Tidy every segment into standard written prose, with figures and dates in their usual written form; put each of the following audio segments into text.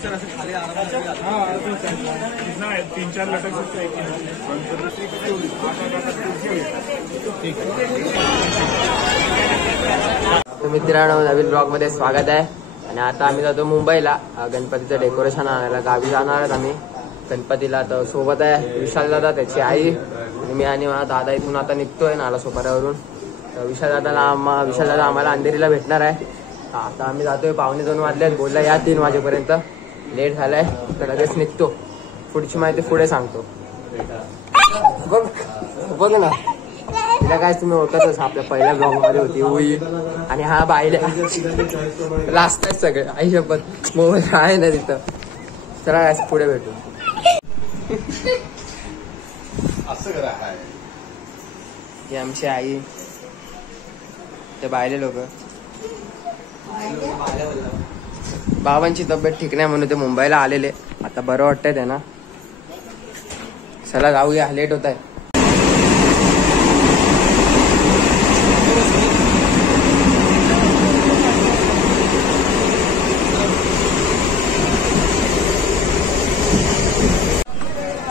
3-4 लटक मित्रांनो, नवीन ब्लॉग मध्ये स्वागत आहे. आणि आता आम्ही जातो मुंबईला गणपतीचं डेकोरेशन आणायला. गावी जाणार आहेत आम्ही गणपतीला. तर सोबत आहे विशाल दादा, त्याची आई, आणि मी आणि माझा दादा इथून आता निघतोय नाला सोपाऱ्यावरून. तर विशाल दादा आम्हाला अंधेरीला भेटणार आहे. आता आम्ही जातोय. 1:45 वाजले. बोलला या 3 वाजेपर्यंत. लेट झालाय तर लगेच निघतो. पुढची माहिती पुढे सांगतो. बघ ना, तिला काय तुम्ही ओळखतच, आपल्या पहिल्या ब्लॉग मध्ये होती उई. आणि हा बायला लास्ट आहे सगळे. आई शपथ मोबाईल आहे ना तिथं. चला काय पुढे भेटू. ही आमची आई, ते बायले लोक. बाबांची तब्येत ठीक नाही म्हणून ते मुंबईला आलेले. आता बरं वाटतंय त्यांना. चला जाऊया, लेट होत आहे.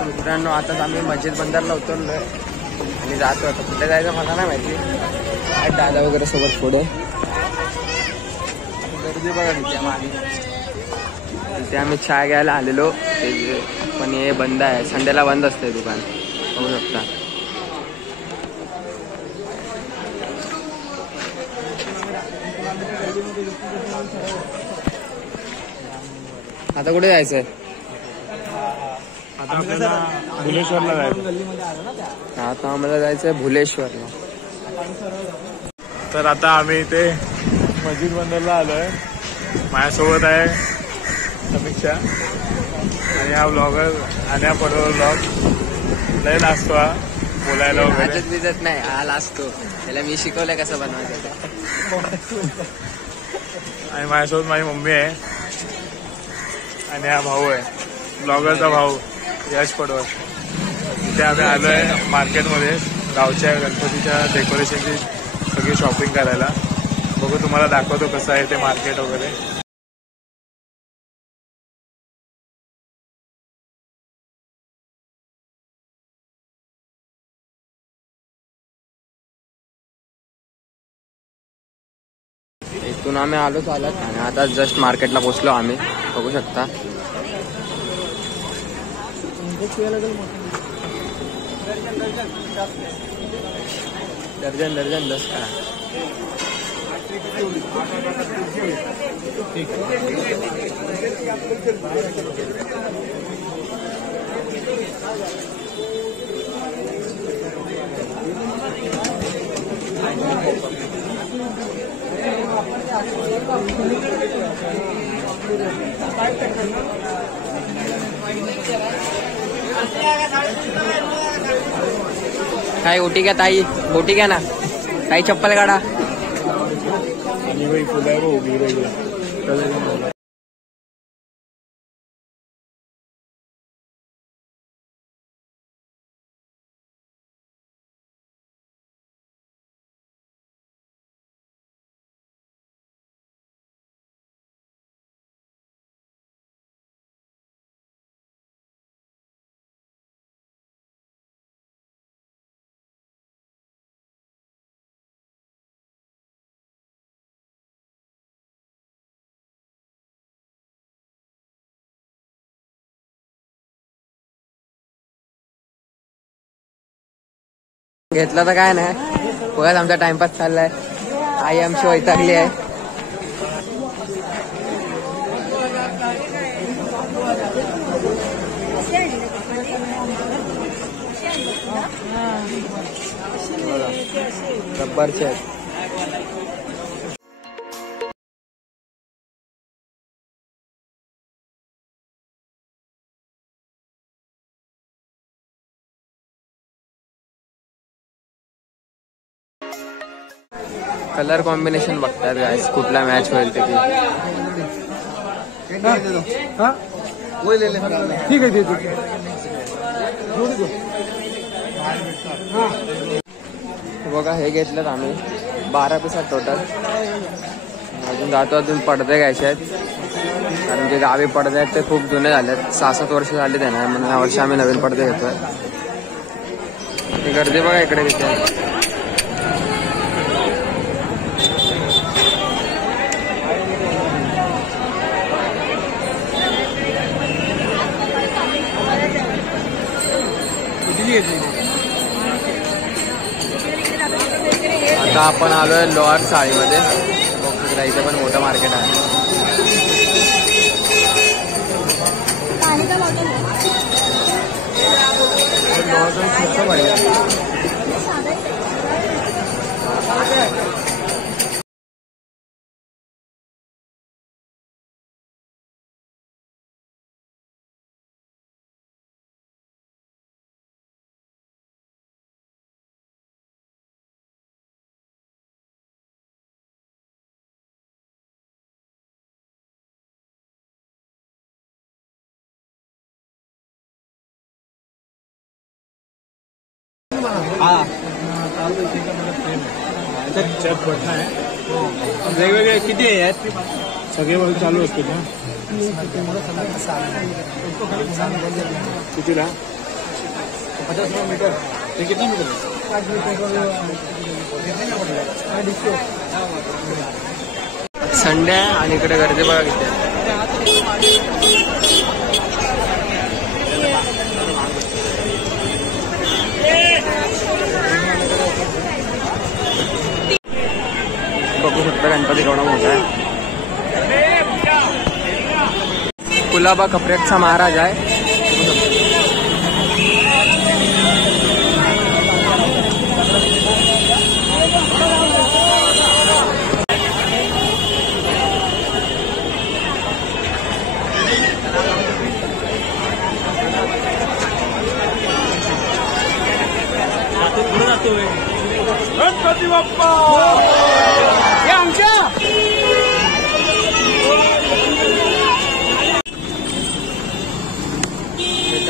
मित्रांनो, आताच आम्ही मस्जिद बंदरला उतरलोय आणि जातो. आता कुठे जायचं मला नाही माहिती. दादा वगैरे सोबत पुढे गर्दी बघा तिथे आम्ही चहा घ्यायला आलेलो. पण हे बंद आहे, संडेला बंद असते दुकान, बघू शकता. आता कुठे जायचंय? आता आपल्याला भुलेश्वरला जायचं. आता आम्हाला जायचंय भुलेश्वरला. तर आता आम्ही इथे मस्जिद बंदरला आलोय. माझ्यासोबत आहे समीक्षा आणि हा ब्लॉगर आणि हा पडवळ ब्लॉग. लय लाजतो हा बोलायला वगैरे. दिसत नाही, हा लाजतो. त्याला मी शिकवलंय कसं बनवायचं. आणि माझ्यासोबत माझी मम्मी आहे आणि हा भाऊ आहे, ब्लॉगरचा भाऊ यश पडवळ. तिथे आम्ही आलोय मार्केटमध्ये गावच्या गणपतीच्या डेकोरेशनची सगळी शॉपिंग करायला. बघू, तुम्हाला दाखवतो कसं आहे ते मार्केट वगैरे. इथून आम्ही आलो चालत आणि आता जस्ट मार्केटला पोहोचलो आम्ही. बघू शकता. दर्जन 10 करा. काय ओटी घ्या ताई, ओटी घ्या ना ताई. चप्पल काढा. घेतला तर काय नाही, बघा आमचा टाइमपास चाललाय. आई आमची वैतागली आहे. रब्बरचे कलर कॉम्बिनेशन बघतात गाइस, कुठला मॅच होईल ते. ठीक आहे. बघा हे घेतलं आम्ही 12 पिसात टोटल. अजून जातो, अजून पडदे घ्यायचे आहेत. कारण जे गावी पडदे आहेत ते खूप जुने झालेत, 6-7 वर्ष झाले त्यांना, म्हणून यावर्षी आम्ही नवीन पडदे घेतोय. ती गर्दी बघा इकडे किती. आता आपण आलोय लोअर चाळीमध्ये. इथे पण मोठं मार्केट आहे. वेगवेगळे किती आहेत सगळे वर्ग चालू असतील ना. कितीला 50 मीटर ते किती मीटर. संडे आहे आणि इकडे गर्दी बघा किती. बघू शकता गणपती केवढा मोठा आहे. कुलाबा कपड्याचा महाराज आहे. गणपती बाप्पा आमच्या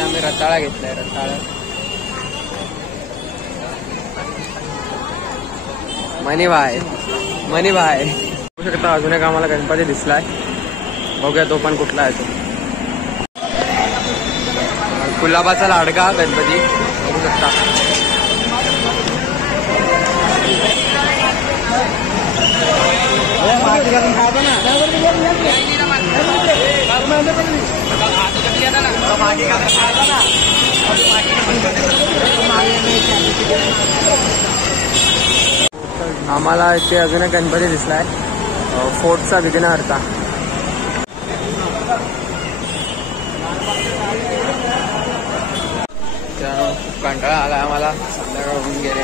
आम्ही रताळा घेतलाय. रताळा मनीभाई बघू शकता. अजून एक आम्हाला गणपती दिसलाय. बघूया तो पण कुठला आहे तो. कुलाबाचा लाडका गणपती बघू शकता. आम्हाला इथे अजून एक गणपती दिसलाय. फोर्टचा विघ्नहर्ता. खूप कंटाळा आला आम्हाला. संध्याकाळ होऊन गेले.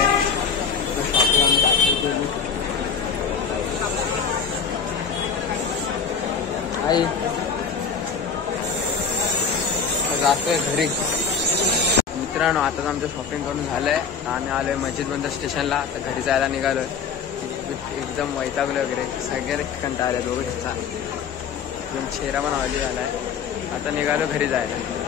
आई जातोय घरी. मित्रांनो आता आमचं शॉपिंग करून झालंय. आम्ही आलोय मस्जिद बंदर स्टेशनला. आता घरी जायला निघालोय. एकदम वैतागलोय वगैरे. सगळे कंटाळा आले. दोघं दिसतात. एकदम चेहरा पण ऑइली झालाय. आता निघालो घरी जायला.